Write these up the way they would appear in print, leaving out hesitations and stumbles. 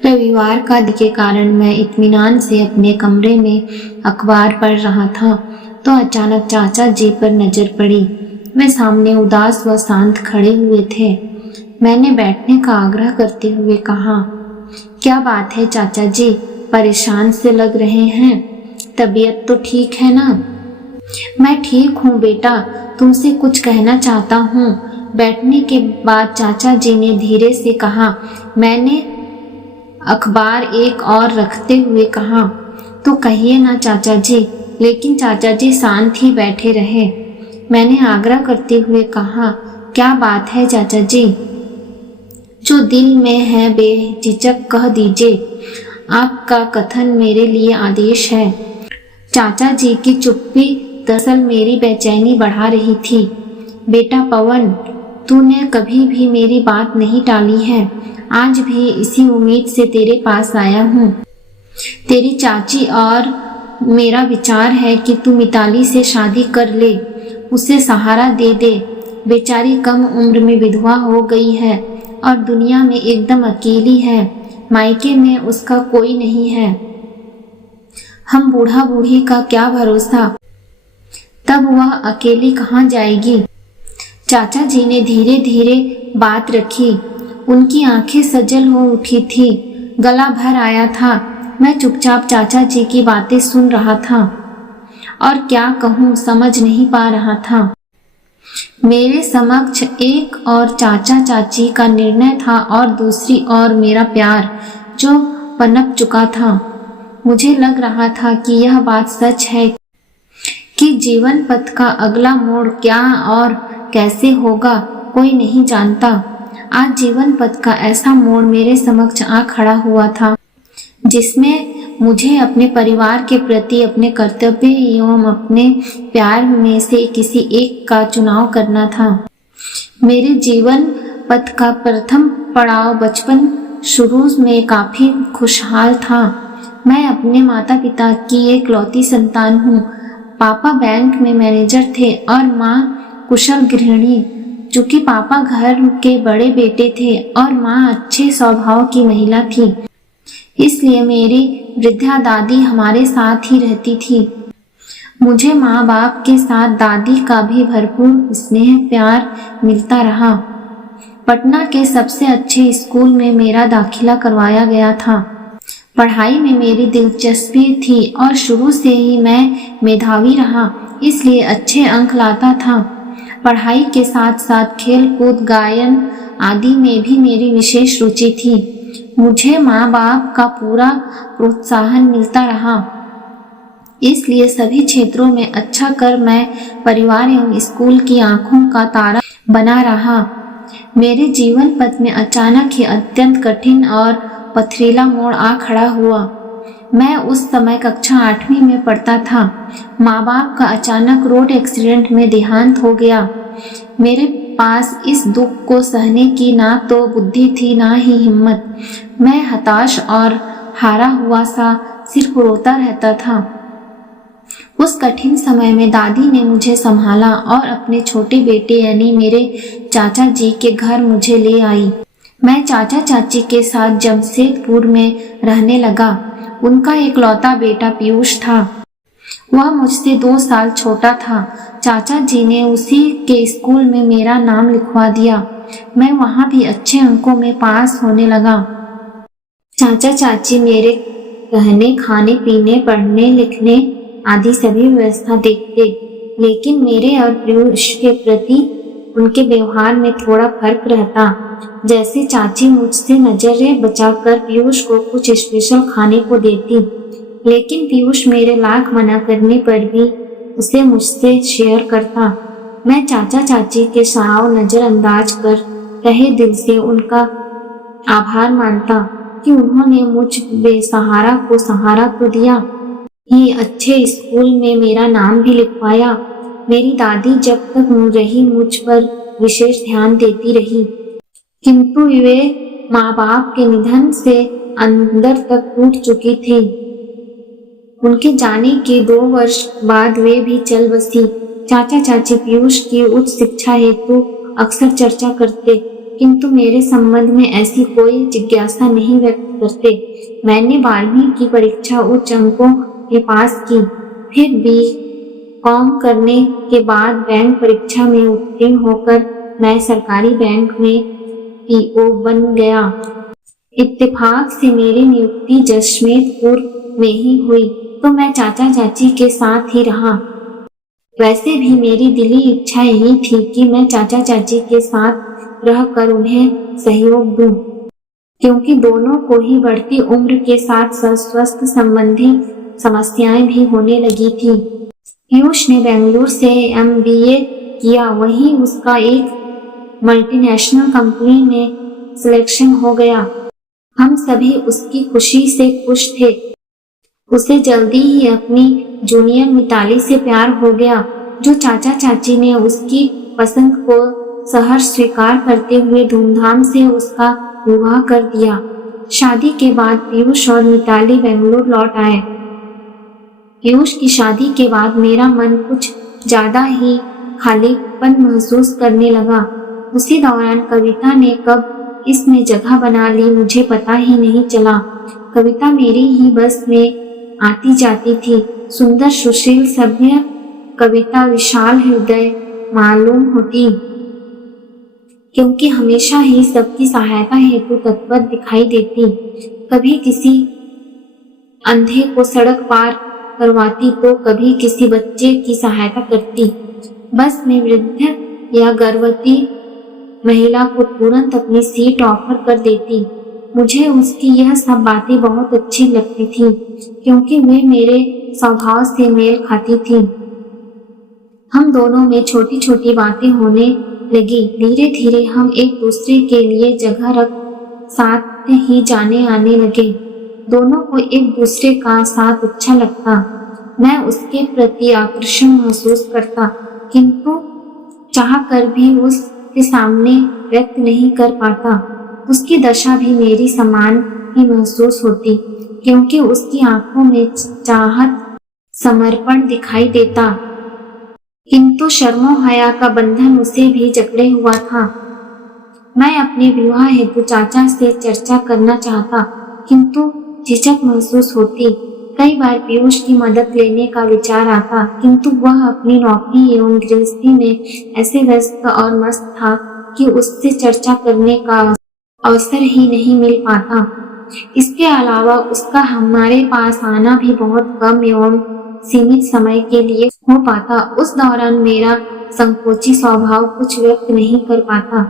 रविवार का दिन के कारण मैं इत्मीनान से अपने कमरे में अखबार पढ़ रहा था तो अचानक चाचा जी पर नजर पड़ी। वे सामने उदास व शांत खड़े हुए थे। मैंने बैठने का आग्रह करते हुए कहा, क्या बात है चाचा जी, परेशान से लग रहे हैं? तबीयत तो ठीक है ना? मैं ठीक हूँ बेटा, तुमसे कुछ कहना चाहता हूँ। बैठने के बाद चाचा जी ने धीरे से कहा। मैंने अखबार एक और रखते हुए कहा, तो कहिए ना चाचा जी। लेकिन चाचा जी शांत ही बैठे रहे। मैंने आग्रह करते हुए कहा, क्या बात है चाचा जी? जो दिल में है बेझिझक कह दीजिए। आपका कथन मेरे लिए आदेश है। चाचा जी की चुप्पी दरअसल मेरी बेचैनी बढ़ा रही थी। बेटा पवन, तूने कभी भी मेरी बात नहीं टाली है। आज भी इसी उम्मीद से तेरे पास आया हूँ। तेरी चाची और मेरा विचार है कि तू मिताली से शादी कर ले, उसे सहारा दे दे। बेचारी कम उम्र में विधवा हो गई है और दुनिया में एकदम अकेली है। मायके में उसका कोई नहीं है। हम बूढ़ा बूढ़ी का क्या भरोसा, तब वह अकेली कहाँ जाएगी? चाचा जी ने धीरे धीरे बात रखी। उनकी आंखें सजल हो उठी थी, गला भर आया था। मैं चुपचाप चाचा जी की बातें सुन रहा था और क्या कहूँ समझ नहीं पा रहा था। मेरे समक्ष एक और चाचा चाची का निर्णय था और दूसरी ओर मेरा प्यार जो पनप चुका था। मुझे लग रहा था कि यह बात सच है कि जीवन पथ का अगला मोड़ क्या और कैसे होगा कोई नहीं जानता। आज जीवन पथ का ऐसा मोड़ मेरे समक्ष आ खड़ा हुआ था जिसमें मुझे अपने परिवार के प्रति अपने कर्तव्य एवं अपने प्यार में से किसी एक का चुनाव करना था। मेरे जीवन पथ का प्रथम पड़ाव बचपन शुरू में काफी खुशहाल था। मैं अपने माता पिता की एकलौती संतान हूँ। पापा बैंक में मैनेजर थे और माँ कुशल गृहिणी। चूंकि पापा घर के बड़े बेटे थे और माँ अच्छे स्वभाव की महिला थी, इसलिए मेरी वृद्धा दादी हमारे साथ ही रहती थी। मुझे माँ बाप के साथ दादी का भी भरपूर स्नेह प्यार मिलता रहा। पटना के सबसे अच्छे स्कूल में मेरा दाखिला करवाया गया था। पढ़ाई में मेरी दिलचस्पी थी और शुरू से ही मैं मेधावी रहा, इसलिए अच्छे अंक लाता था। पढ़ाई के साथ साथ खेल कूद गायन आदि में भी मेरी विशेष रुचि थी। मुझे माँ बाप का पूरा प्रोत्साहन मिलता रहा, इसलिए सभी क्षेत्रों में अच्छा कर मैं परिवार एवं स्कूल की आंखों का तारा बना रहा। मेरे जीवन पथ में अचानक ही अत्यंत कठिन और पथरीला मोड़ आ खड़ा हुआ। मैं उस समय कक्षा 8वीं में पढ़ता था। माँ बाप का अचानक रोड एक्सीडेंट में देहांत हो गया। मेरे पास इस दुख को सहने की ना तो बुद्धि थी ना ही हिम्मत। मैं हताश और हारा हुआ सा सिर्फ रोता रहता था। उस कठिन समय में दादी ने मुझे संभाला और अपने छोटे बेटे यानी मेरे चाचा जी के घर मुझे ले आई। मैं चाचा चाची के साथ जमशेदपुर में रहने लगा। उनका एकलौता बेटा पीयूष था। वह मुझसे 2 साल छोटा था। चाचा जी ने उसी के स्कूल में मेरा नाम लिखवा दिया। मैं वहाँ भी अच्छे अंकों में पास होने लगा। चाचा चाची मेरे रहने खाने पीने पढ़ने लिखने आदि सभी व्यवस्था देखते, लेकिन मेरे और पीयूष के प्रति उनके व्यवहार में थोड़ा फर्क रहता। जैसे चाची मुझसे नजरें बचाकर पीयूष को कुछ स्पेशल खाने को देती, लेकिन पीयूष मेरे लाख मना करने पर भी उसे मुझसे शेयर करता। मैं चाचा चाची के सहाव नजरअंदाज कर तहे दिल से उनका आभार मानता कि उन्होंने मुझ बेसहारा को सहारा तो दिया ही अच्छे स्कूल में मेरा नाम भी लिखवाया। मेरी दादी जब तक रही मुझ पर विशेष ध्यान देती रही, किंतु वे माँ बाप के निधन से अंदर तक टूट चुकी थी। उनके जाने के 2 वर्ष बाद वे भी चल बसी। चाचा चाची पीयूष की उच्च शिक्षा हेतु अक्सर चर्चा करते। किंतु मेरे संबंध में ऐसी कोई जिज्ञासा नहीं व्यक्त करते। मैंने 12वीं की परीक्षा उच्च अंकों में पास की, फिर B.Com करने के बाद बैंक परीक्षा में उत्तीर्ण होकर मैं सरकारी बैंक में PO बन गया। इत्तेफाक से मेरी नियुक्ति जशमेरपुर में ही हुई तो मैं चाचा चाची के साथ ही रहा। वैसे भी मेरी दिली इच्छा यही थी कि मैं चाचा चाची के साथ रहकर उन्हें सहयोग दूं, क्योंकि दोनों को ही बढ़ती उम्र के साथ स्वास्थ्य संबंधी समस्याएं भी होने लगी थी। पीयूष ने बेंगलुरु से MBA किया, वहीं उसका एक मल्टीनेशनल कंपनी में सिलेक्शन हो गया। हम सभी उसकी खुशी से खुश थे। उसे जल्दी ही अपनी जूनियर मिताली से प्यार हो गया, जो चाचा चाची ने उसकी पसंद को सहर्ष स्वीकार करते हुए धूमधाम से उसका विवाह कर दिया। शादी के बाद पीयूष और मिताली बेंगलुरु लौट आए। पीयूष की शादी के बाद मेरा मन कुछ ज्यादा ही खालीपन महसूस करने लगा। उसी दौरान कविता ने कब इसमें जगह बना ली मुझे पता ही नहीं चला। कविता मेरी ही बस में आती जाती थी। सुंदर सुशील सभ्य कविता विशाल हृदय मालूम होती, क्योंकि हमेशा ही सबकी सहायता हेतु तत्पर दिखाई देती। कभी किसी अंधे को सड़क पार करवाती तो कभी किसी बच्चे की सहायता करती। बस में वृद्ध या गर्भवती महिला को तुरंत अपनी सीट ऑफर कर देती। मुझे उसकी यह सब बातें बहुत अच्छी लगती थी, क्योंकि वे मेरे स्वभाव से मेल खाती थी। हम दोनों में छोटी छोटी बातें होने लगी। धीरे धीरे हम एक दूसरे के लिए जगह रख साथ ही जाने आने लगे। दोनों को एक दूसरे का साथ अच्छा लगता। मैं उसके प्रति आकर्षण महसूस करता, किंतु चाह कर भी उसके सामने व्यक्त नहीं कर पाता। उसकी दशा भी मेरी समान ही महसूस होती, क्योंकि उसकी आंखों में चाहत समर्पण दिखाई देता, किंतु शर्मो हया का बंधन उसे भी जकड़े हुआ था। मैं अपने विवाह हेतु चाचा से चर्चा करना चाहता, किंतु झिझक महसूस होती। कई बार पीयूष की मदद लेने का विचार आता, किंतु वह अपनी नौकरी एवं गृहस्थी में ऐसे व्यस्त और मस्त था कि उससे चर्चा करने का अवसर ही नहीं मिल पाता। इसके अलावा उसका हमारे पास आना भी बहुत कम एवं सीमित समय के लिए हो पाता। उस दौरान मेरा संकोची स्वभाव कुछ व्यक्त नहीं कर पाता।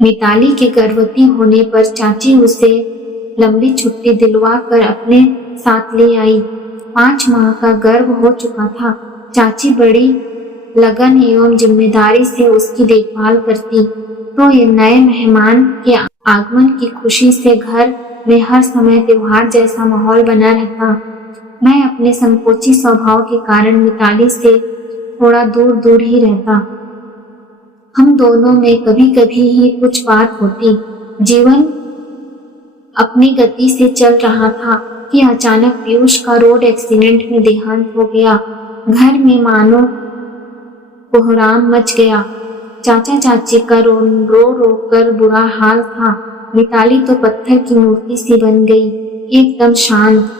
मिताली के गर्भवती होने पर चाची उसे लंबी छुट्टी दिलवा कर अपने साथ ले आई। 5 माह का गर्भ हो चुका था। चाची बड़ी लगन एवं जिम्मेदारी से उसकी देखभाल करती, तो ये नए मेहमान के आगमन की खुशी से घर में हर समय त्योहार जैसा माहौल बना रहता। मैं अपने संकोची स्वभाव के कारण मिताली से थोड़ा दूर दूर ही रहता। हम दोनों में कभी कभी ही कुछ बात होती। जीवन अपनी गति से चल रहा था कि अचानक पीयूष का रोड एक्सीडेंट में देहांत हो गया। घर में मानो कोहराम मच गया। चाचा चाची का रो रो कर बुरा हाल था। मिताली तो पत्थर की मूर्ति सी बन गई, एकदम शांत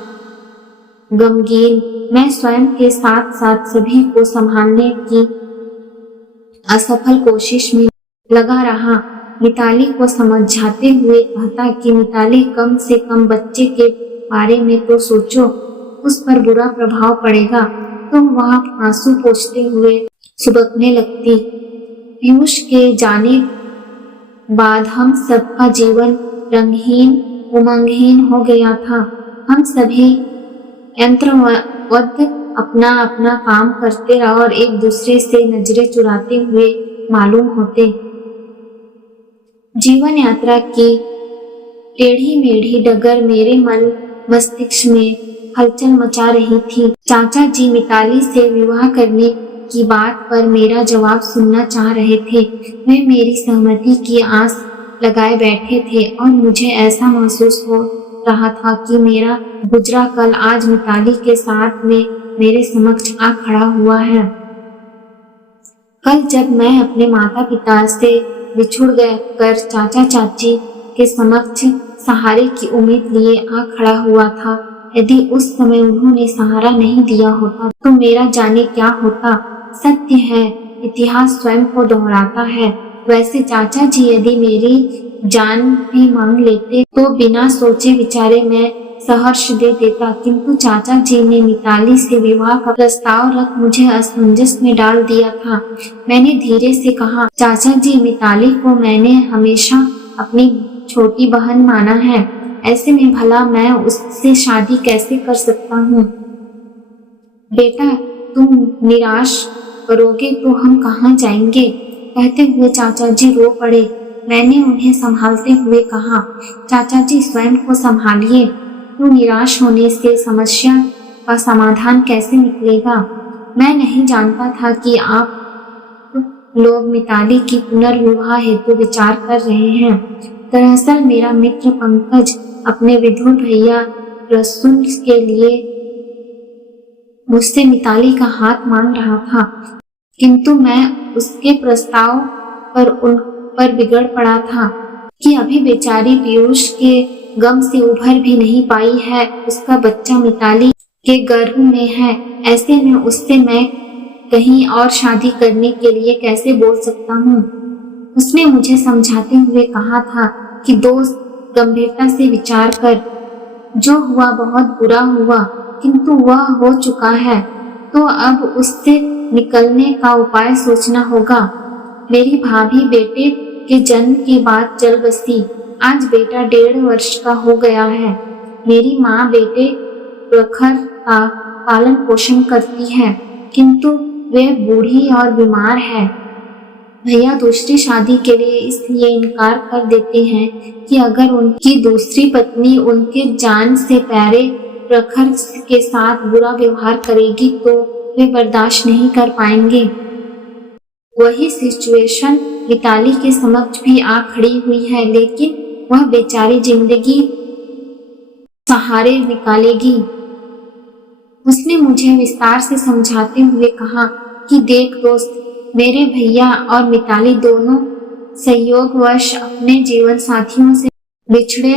गमगीन। मैं स्वयं के साथ साथ सभी को संभालने की असफल कोशिश में लगा रहा। मिताली को समझाते हुए कहता कि मिताली कम से कम बच्चे के बारे में तो सोचो, उस पर बुरा प्रभाव पड़ेगा। तो वह आंसू पोंछते हुए सुबकने लगती। पीयूष के जाने बाद हम सबका जीवन रंगहीन उमंगहीन हो गया था। हम सभी यंत्रवत अपना अपना काम करते और एक दूसरे से नजरें चुराते हुए मालूम होते। जीवन यात्रा की टेढ़ी मेढ़ी डगर मेरे मन मस्तिष्क में हलचल मचा रही थी। चाचा जी मिताली से विवाह करने की बात पर मेरा जवाब सुनना चाह रहे थे। वे मेरी सहमति की आस लगाए बैठे थे और मुझे ऐसा महसूस हो रहा था कि मेरा गुजरा कल आज मिताली के साथ में मेरे समक्ष आ खड़ा हुआ है। कल जब मैं अपने माता पिता से बिछुड़ गए कर चाचा चाची के समक्ष सहारे की उम्मीद लिए आ खड़ा हुआ था। यदि उस समय उन्होंने सहारा नहीं दिया होता तो मेरा जाने क्या होता। सत्य है, इतिहास स्वयं को दोहराता है। वैसे चाचा जी यदि मेरी जान भी मांग लेते तो बिना सोचे विचारे मैं सहर्ष दे देता, किंतु चाचा जी ने मिताली से विवाह का प्रस्ताव रख मुझे असमंजस में डाल दिया था। मैंने धीरे से कहा, चाचा जी, मिताली को मैंने हमेशा अपनी छोटी बहन माना है, ऐसे में भला मैं उससे शादी कैसे कर सकता हूँ। बेटा, तुम निराश करोगे तो हम कहाँ जाएंगे। कहते हुए चाचा जी रो पड़े। मैंने उन्हें संभालते हुए कहा, चाचा जी स्वयं को संभालिए, तो निराश होने से समस्या का समाधान कैसे निकलेगा। मैं नहीं जानता था कि आप लोग मिताली की पुनर्विवाह हेतु विचार कर रहे हैं। दरअसल मेरा मित्र पंकज अपने विधुर भैया रसूल के लिए मुझसे मिताली का हाथ मांग रहा था, किंतु मैं उसके प्रस्ताव पर बिगड़ पड़ा था कि अभी बेचारी पीयूष के गम से उभर भी नहीं पाई है। उसका बच्चा मिताली के गर्भ में है। ऐसे में उससे मैं कहीं और शादी करने के लिए कैसे बोल सकता हूँ। उसने मुझे समझाते हुए कहा था कि दोस्त, गंभीरता से विचार कर। जो हुआ बहुत बुरा हुआ, किंतु वह हो चुका है, तो अब उससे निकलने का उपाय सोचना होगा। मेरी भाभी बेटे के जन्म के बाद चल बसी। आज बेटा 1.5 वर्ष का हो गया है। मेरी माँ बेटे प्रखर का पालन पोषण करती है, किंतु वे बूढ़ी और बीमार है। भैया दूसरी शादी के लिए इसलिए इनकार कर देते हैं कि अगर उनकी दूसरी पत्नी उनके जान से प्यारे प्रखर के साथ बुरा व्यवहार करेगी तो वे बर्दाश्त नहीं कर पाएंगे। वही सिचुएशन मिताली के समक्ष भी आ खड़ी हुई है, लेकिन वह बेचारी जिंदगी सहारे निकालेगी। उसने मुझे विस्तार से समझाते हुए कहा कि देख दोस्त, मेरे भैया और मिताली दोनों संयोगवश अपने जीवन साथियों से बिछड़े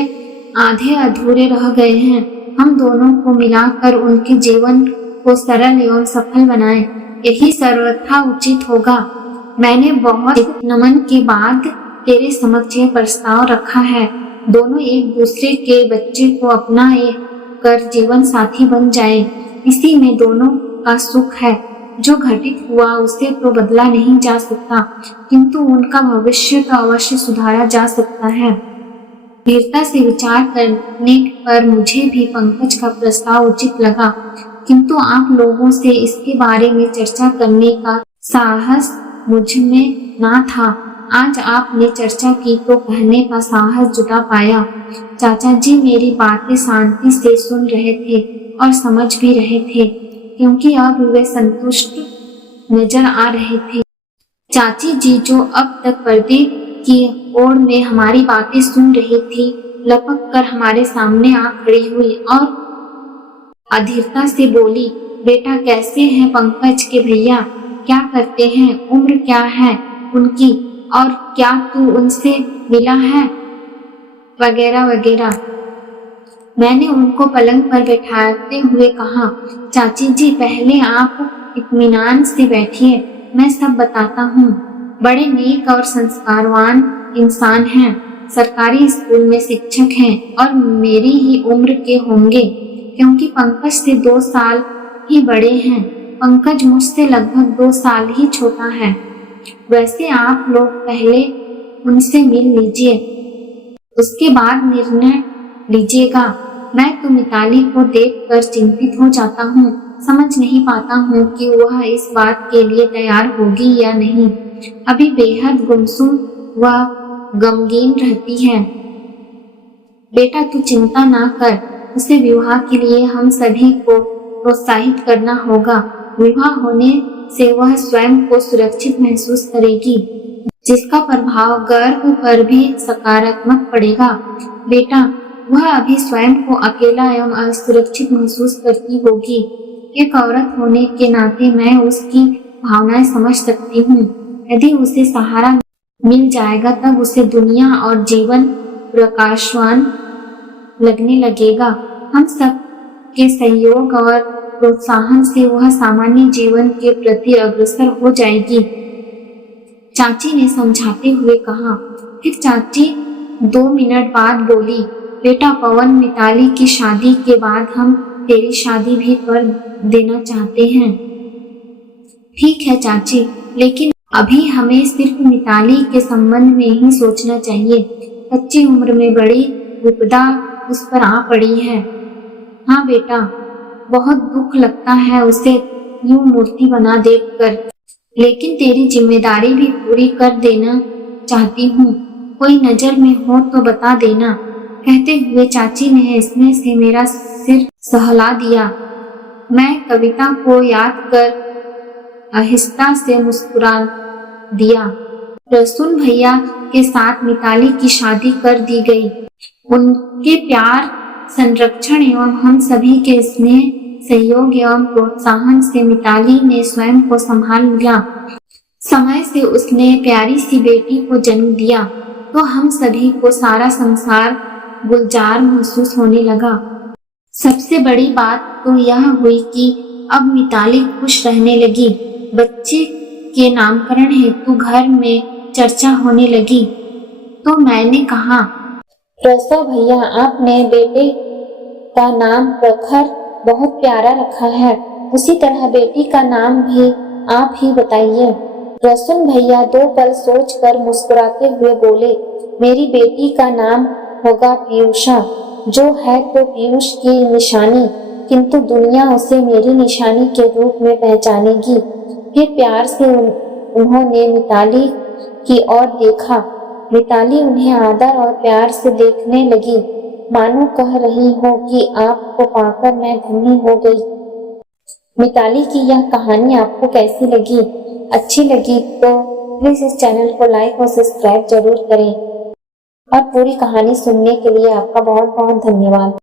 आधे अधूरे रह गए हैं। हम दोनों को मिलाकर उनके जीवन को सरल एवं सफल बनाएं, यही सर्वथा उचित होगा। मैंने बहुत नमन के बाद तेरे समक्ष यह प्रस्ताव रखा है। दोनों एक दूसरे के बच्चे को अपना कर जीवन साथी बन जाए, इसी में दोनों का सुख है। जो घटित हुआ उसे तो बदला नहीं जा सकता, किंतु उनका भविष्य तो अवश्य सुधारा जा सकता है। गंभीरता से विचार करने पर मुझे भी पंकज का प्रस्ताव उचित लगा, किंतु आप लोगों से इसके बारे में चर्चा करने का साहस मुझ में ना था। आज आपने चर्चा की तो कहने का साहस जुटा पाया। चाचा जी मेरी बातें शांति से सुन रहे थे और समझ भी रहे थे, क्योंकि अब वे संतुष्ट नजर आ रहे थे। चाची जी जो अब तक पर्दे की ओर में हमारी बातें सुन रही थी, लपक कर हमारे सामने आ खड़ी हुई और अधीरता से बोली, बेटा कैसे हैं पंकज के भैया, क्या करते हैं, उम्र क्या है उनकी, और क्या तू उनसे मिला है, वगैरह वगैरह। मैंने उनको पलंग पर बैठाते हुए कहा, चाची जी पहले आप इत्मीनान से बैठिए, मैं सब बताता हूँ। बड़े नेक और संस्कारवान इंसान हैं, सरकारी स्कूल में शिक्षक हैं और मेरी ही उम्र के होंगे, क्योंकि पंकज से 2 साल ही बड़े हैं। पंकज मुझसे लगभग 2 साल ही छोटा है। वैसे आप लोग पहले उनसे मिल लीजिए, उसके बाद निर्णय लीजिएगा। मैं तो मिताली को देखकर चिंतित हो जाता हूँ, समझ नहीं पाता हूँ कि वह इस बात के लिए तैयार होगी या नहीं। अभी बेहद गुमसुम व गमगीन रहती है। बेटा तू चिंता ना कर, उसे विवाह के लिए हम सभी को प्रोत्साहित करना होगा। विवाह होने से वह स्वयं को सुरक्षित महसूस करेगी, जिसका प्रभाव गर्भ पर भी सकारात्मक पड़ेगा। बेटा वह अभी स्वयं को अकेला एवं असुरक्षित महसूस करती होगी। एक औरत होने के नाते मैं उसकी भावनाएं समझ सकती हूँ। यदि उसे सहारा मिल जाएगा तब उसे दुनिया और जीवन प्रकाशवान लगने लगेगा। हम सब के सहयोग और प्रोत्साहन से वह सामान्य जीवन के प्रति अग्रसर हो जाएगी, चाची ने समझाते हुए कहा। फिर चाची 2 मिनट बाद बोली, बेटा पवन, मिताली की शादी के बाद हम तेरी शादी भी कर देना चाहते हैं। ठीक है चाची, लेकिन अभी हमें सिर्फ मिताली के संबंध में ही सोचना चाहिए। कच्ची उम्र में बड़ी विपदा उस पर आ पड़ी है। हाँ बेटा, बहुत दुख लगता है उसे यूं मूर्ति बना देखकर, लेकिन तेरी जिम्मेदारी भी पूरी कर देना चाहती हूँ। कोई नजर में हो तो बता देना। कहते हुए चाची ने स्नेह से मेरा सिर सहला दिया। मैं कविता को याद कर आहिस्ता से मुस्कुरा दिया। रसूल भैया के साथ मिताली की शादी कर दी गई। उनके प्यार, संरक्षण एवं हम सभी के स्नेह, सहयोग एवं प्रोत्साहन से मिताली ने स्वयं को संभाल लिया। समय से उसने प्यारी सी बेटी को जन्म दिया तो हम सभी को सारा संसार गुलजार महसूस होने लगा। सबसे बड़ी बात तो यह हुई कि अब मिताली खुश रहने लगी। बच्चे के नामकरण हेतु घर में चर्चा होने लगी तो मैंने कहा, रसो भैया, आपने बेटे का नाम प्रखर बहुत प्यारा रखा है, उसी तरह बेटी का नाम भी आप ही बताइए। रसूल भैया 2 पल सोचकर मुस्कुराते हुए बोले, मेरी बेटी का नाम होगा पीयूषा। जो है तो पीयूष की निशानी, किंतु दुनिया उसे मेरी निशानी के रूप में पहचानेगी। फिर प्यार से उन्होंने मिताली की ओर देखा। मिताली उन्हें आदर और प्यार से देखने लगी, मानो कह रही हो कि आपको पाकर मैं धन्य हो गई। मिताली की यह कहानी आपको कैसी लगी? अच्छी लगी तो प्लीज इस चैनल को लाइक और सब्सक्राइब जरूर करें और पूरी कहानी सुनने के लिए आपका बहुत बहुत धन्यवाद।